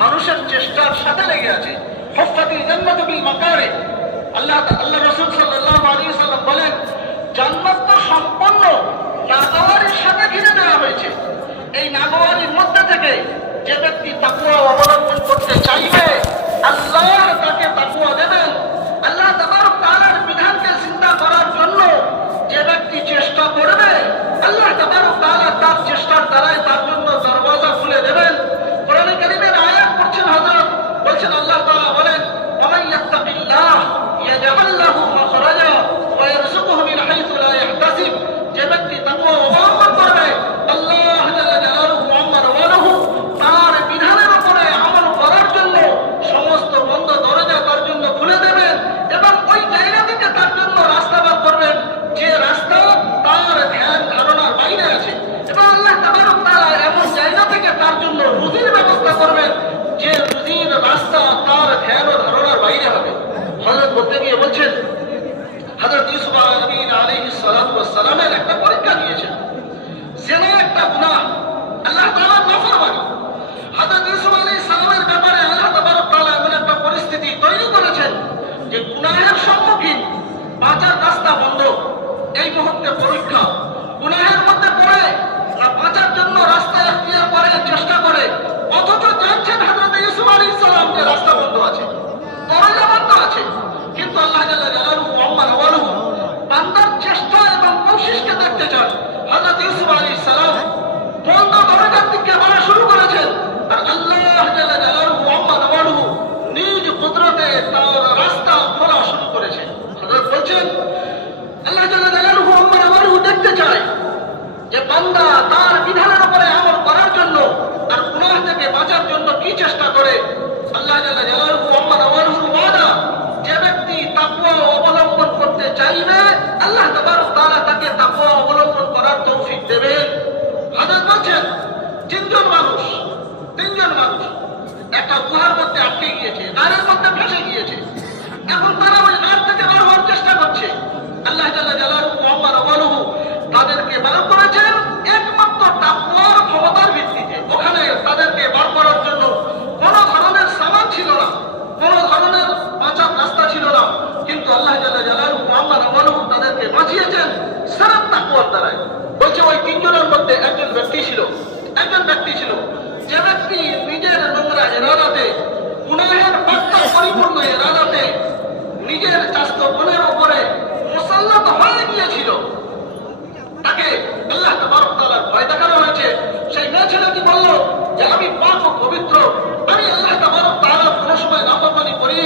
মানুষের চেষ্টার সাথে লেগে আছে। হুফফাতিল জান্নাতু বিল মাকারিহ। আল্লাহ রাসূল সাল্লাল্লাহু আলাইহি ওয়াসাল্লাম বলেন, জান্নাত তো সম্পূর্ণ নাগোয়ারির সাথে ঘিরে দেওয়া হয়েছে। এই নাগোয়ারির মধ্যে থেকে যে ব্যক্তি তাকওয়া অবলম্বন করতে চাইবে, আল্লাহ তাকে তাকওয়া দেবেন। আল্লাহ তাবারক তাআলার বিধানকে চিন্তা করার জন্য যে ব্যক্তি চেষ্টা করবে, আল্লাহ তাবারক তাআলা তার চেষ্টার দ্বারাই তার জন্য দরওয়াজা খুলে দেবেন। কোরআনে কারীমের আয়াত পড়ছেন হযরত, বলছেন আল্লাহ তাআলা বলেন, ওয়া ইয়াত্তাকিল্লাহ ইয়াজআল লাহু মাখরাজা ওয়া ইয়ারযুকুহু মিন হাইথু লা ইয়াহতাসিব। যে ব্যক্তি তাকওয়া অবলম্বন করবে, আল্লাহ জাল্লা জালালুহু ওয়া রাওয়ালাহু তার বিধানের উপরে আমল করার জন্য সমস্ত বন্ধ দরজা তার জন্য খুলে দেবেন এবং ওই জায়গা থেকে তার জন্য রাস্তা বার করবেন, যে রাস্তা তার ধ্যান ধারণার বাইরে আছে। এবং আল্লাহ তাবারক তাআলা এমন জায়গা থেকে তার জন্য রুজির ব্যবস্থা করবেন, যে রুজির রাস্তা তার ধ্যান ও ধারণার বাইরে হবে। হযরত বলতে গিয়ে বলছেন, হযরত ইউসুফ আলাইহিস সালাতু ওয়াস সালামের একটা পরীক্ষা নিয়েছেন। জিনা একটা গুনাহ, আল্লাহ তাআলার নাফরমানি। হযরত ইউসুফ আলাইহিস সালামের ব্যাপারে আল্লাহ তাবারক তাআলা এমন একটা পরিস্থিতি তৈরি করেছেন যে গুনাহের সম্মুখীন, বাঁচার রাস্তা বন্ধ। এই মুহূর্তে পরীক্ষা, গুনাহের মধ্যে পড়ে না বাঁচার জন্য রাস্তা ইখতিয়ার করে, চেষ্টা করে, অথচ জানছেন হযরত ইউসুফ আলাইহিস সালাম যে রাস্তা বন্ধ আছে, দরজা বন্ধ আছে। কিন্তু আল্লাহ জাল্লা জালালুহু ওয়া রাওয়ালুহু বান্দার চেষ্টা এবং কোশিশকে দেখতে চান। হযরত ইউসুফ আলাইহিস সালাম বন্ধ দরজার দিকে বাড়া শুরু করেছেন, আর আল্লাহ জাল্লা জালালুহু ওয়া রাওয়ালুহু নিজ কুদরতে তার রাস্তা খোলা শুরু করেছেন। হযরত বলছেন, আল্লাহ জাল্লা জালালুহু ওয়া রাওয়ালুহু দেখতে চায় যে বান্দা তার বিধানের উপরে আমল করার জন্য আর গুনাহ থেকে বাঁচার জন্য কি চেষ্টা করে। আল্লাহ জাল্লা জালালুহু ওয়া রাওয়ালুহু ওয়াদা, যে ব্যক্তি তাকওয়া অবলম্বন করতে চাইবে, আল্লাহ তাবারক তাআলা তাকে তাকওয়া অবলম্বন করার তৌফিক দেবেন। হযরত বলছেন, তিনজন মানুষ একটা গুহার মধ্যে আটকে গিয়েছে, গাড়ের মধ্যে ফেঁসে গিয়েছে। এখন তারা ওই গাড় থেকে বার হওয়ার চেষ্টা করছে। আল্লাহ জাল্লা জালালুহু ওয়া রাওয়ালুহু তাদেরকে বার করেছেন একমাত্র তাকওয়ার ক্ষমতার ভিত্তিতে। ওখানে তাদেরকে বার করার জন্য কোনো ধরনের সামান ছিল না, কোনো ধরনের বাঁচার রাস্তা ছিল না, কিন্তু আল্লাহ জাল্লা জালালুহু ওয়া রাওয়ালুহু তাদেরকে বাঁচিয়েছেন সিরফ তাকওয়ার দ্বারাই। বলছে ওই তিনজনের মধ্যে একজন ব্যক্তি ছিল যে ব্যক্তি নিজের নোংরা ইরাদাতে, গুনাহের বাক্য পরিপূর্ণ ইরাদাতে নিজের চাস্ত বোনের উপরে মুসাল্লাত হয়ে গিয়েছিল। তাকে আল্লাহ তাবারক তাআলার ভয় দেখানো হয়েছে। সেই মেয়ে ছেলেটি বলল যে আমি পাক ও পবিত্র, আমি আল্লাহ তাবারক তাআলার কোনো সময় নাফরমানি করি,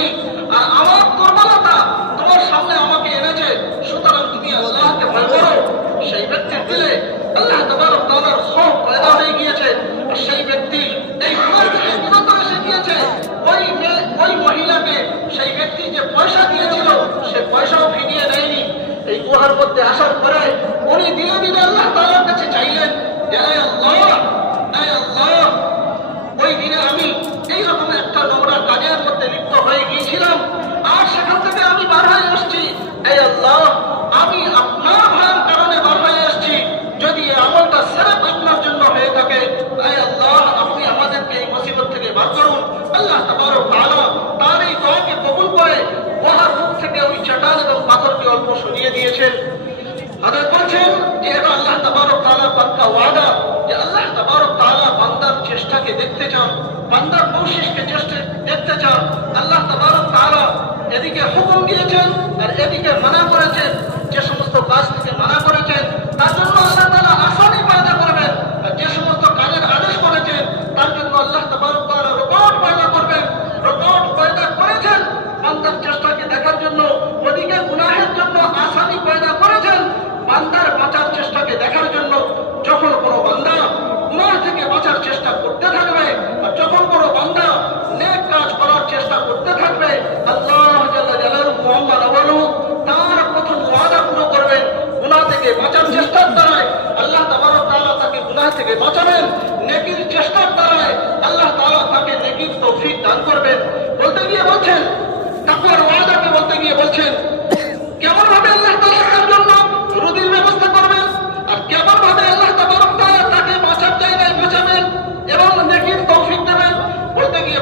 আর আমার দুর্বলতা তোমার সামনে আমাকে এনেছে, সুতরাং তুমি আল্লাহকে ভয় করো। সেই ব্যক্তির দিলে আল্লাহ তাবারক তাআলার খৌফ পয়দা হয়ে গিয়েছে, আর সেই ব্যক্তি এই গুনাহ থেকে বিরত এসে গিয়েছে। ওই মহিলাকে সেই ব্যক্তি যে পয়সা দিয়েছিল, সে পয়সাও ফিরিয়ে দেয়নি। এই গুহার মধ্যে আসার পরে উনি ধীরে ধীরে আল্লাহ তাআলার কাছে চাইলেন যে হে আল্লাহ, ওই দিনে আমি এইরকম একটা নোংরা কাজের মধ্যে লিপ্ত হয়ে গিয়েছিলাম, আর সেখান থেকে আমি বার হয়ে আসছি। হে আল্লাহ, আমি আপনার ভয়ের কারণে বার হয়ে আসছি। যদি এই আমলটা সিরফ আপনার জন্য হয়ে থাকে, হে আল্লাহ, আপনি আমাদেরকে এই মুসিবত থেকে বার করুন। আল্লাহ তাবারক তাআলা তার এই দোয়াকে কবুল করে গুহার মুখ থেকে ওই চটান এবং পাথরকে অল্প সরিয়ে দিয়েছেন। হযরত বলছেন যে এটা আল্লাহ তাবারক তাআলার পাক্কা ওয়াদা, যে আল্লাহ তাবারক তাআলা বান্দার চেষ্টাকে দেখতে চান, বান্দার কোশিশকে দেখতে চান। আল্লাহ তাবারক তাআলা এদিকে হুকুম দিয়েছেন আর এদিকে মানা করেছেন। যে সমস্ত কাজ থেকে মানা করেছেন তার জন্য আল্লাহ তাআলা আসানি পয়দা করবেন, আর যে সমস্ত কাজের আদেশ করেছেন তার জন্য আল্লাহ তাবারক তাআলা রুকাওয়াত পয়দা করবেন। রুকাওয়াত পয়দা করেছেন বান্দার চেষ্টাকে দেখার জন্য, ওদিকে গুনাহের জন্য আসানি পয়দা করেছেন বান্দার বাঁচার চেষ্টাকে দেখার জন্য। যখন কোনো বান্দা গুনাহ থেকে বাঁচার চেষ্টা করতে থাকবে, আর যখন কোনো বান্দা নেক কাজ করার চেষ্টা করতে থাকবে, আল্লাহ জাল্লা জালালুহু ওয়া রাওয়ালুহু তার প্রথম ওয়াদা পুরো করবেন। গুনাহ থেকে বাঁচার চেষ্টার দ্বারায় আল্লাহ তাবারক তাআলা তাকে গুনাহ থেকে বাঁচাবেন, নেকির চেষ্টার দ্বারায় আল্লাহ তাআলা তাকে নেকির তৌফিক দান করবেন। বলতে গিয়ে বলছেন, তাকওয়ার ওয়াদাকে বলতে গিয়ে বলছেন, কেমন ভাবে আল্লাহ তাআলা তার জন্য রুজির ব্যবস্থা করবেন, আর কেমন ভাবে আল্লাহ তাবারক তাআলা তাকে বাঁচার জায়গায় বাঁচাবেন এবং নেকির তৌফিক দেবেন। বলতে গিয়ে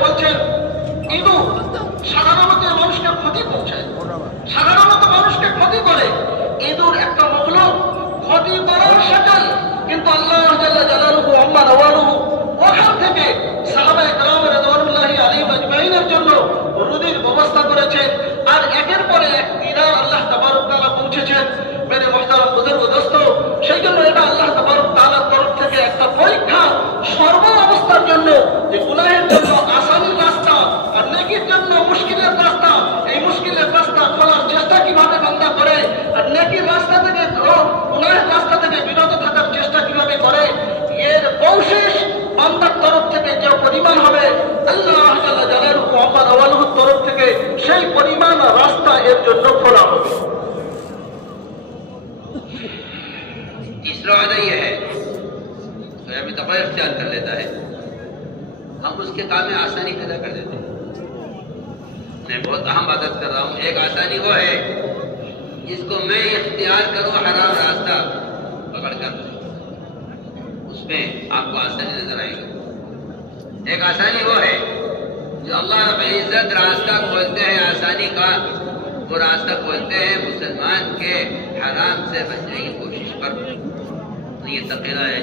মুজাহিদের জন্য রুদির ব্যবস্থা করেছেন। আর একের পরে এক দিনার আল্লাহ তাবারক তাআলা পৌঁছেছেন। মেরে মুহতারাম বুজুর্গ দোস্ত, সেই জন্য এটা আল্লাহ তাবারক তাআলার তরফ থেকে একটা পরীক্ষা সর্ব অবস্থার জন্য, যে গুনাহের জন্য আসানির রাস্তা আর নেকির জন্য মুশকিলের রাস্তা। এই মুশকিলের রাস্তা খোলার চেষ্টা কিভাবে বান্দা করে, আর নেকির রাস্তা থেকে গুনাহের রাস্তা থেকে বিরত থাকার চেষ্টা কিভাবে করে, এর বৌশিস বান্দার তরফ থেকে যে পরিমাণ হবে, আল্লাহ জাল্লা জালালুহু ওয়া তাআলার তরফ থেকে সেই পরিমাণ রাস্তা এর জন্য খোলা হবে। तीसरा वादा यह है तो हमें तक़वा इख्तियार कर लेता है, हम उसके काम में आसानी पैदा कर देते हैं। मैं बहुत अहम बात कर रहा हूँ। एक आसानी वो है जिसको मैं इख्तियार करूँ हराम रास्ता पकड़कर, उसमें आपको आसानी नजर आएगी। एक आसानी वो है जो अल्लाह रब्बुल इज्जत रास्ता खोलते हैं आसानी का, वो रास्ता खोलते हैं मुसलमान के हराम से बचने की कोशिश पर। ये तक़ीरा है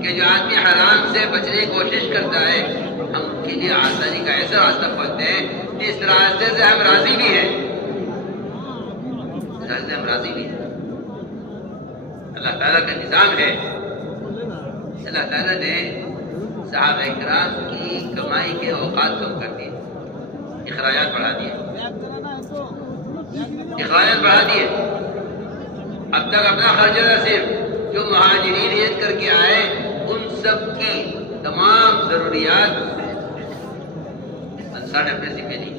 कि जो आदमी हराम से बचने की कोशिश करता है, हम उसके लिए आसानी का ऐसा रास्ता खोलते हैं जिस रास्ते से हम राजी भी हैं, रास्ते हम राजी भी हैं। अल्लाह ताला का निज़ाम है। अल्लाह ताला ने सहाबा इकराम की कमाई के औकात कम कर दिए, इखराजात बढ़ा दिए, इखराजात बढ़ा दिए। अब तक अपना खर्चा सिर्फ जो महाजिरीन हिजरत करके आए उन सब की तमाम जरूरियात अंसार ने अपने जिम्मे ली।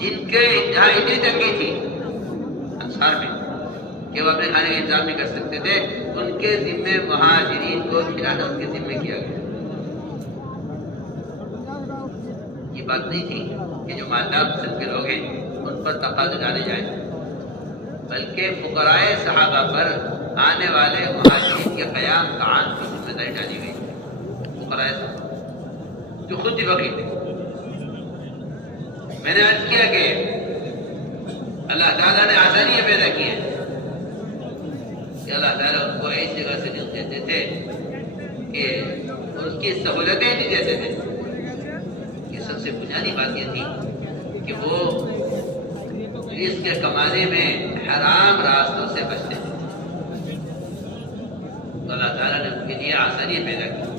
जिनके जहाँ इतनी तंगी थी अंसार में कि वो अपने खाने का इंतजाम नहीं कर सकते थे, उनके जिम्मे महाजिरीन को खिलाना उनके जिम्मे किया गया। ये बात नहीं थी कि जो मालदार किस्म के लोग हैं उन पर तकाज़ा डाले जाए, बल्कि फुकराए सहाबा पर आने वाले मुहाजिरीन के क़याम तान की जिम्मेदारी डाली गई। फुकराए जो खुद ही फकीर थे। मैंने अर्ज किया कि अल्लाह ताला ने आसानियाँ पैदा की हैं कि अल्लाह ताला उनको ऐसी जगह से रिज़्क़ देते थे कि उसकी सहूलतें नहीं देते थे। सबसे बुनियादी बात यह थी कि वो रिज़्क़ के कमाने में हराम रास्तों से बचते थे। तो अल्लाह ताला ने उनके लिए आसानी पैदा की।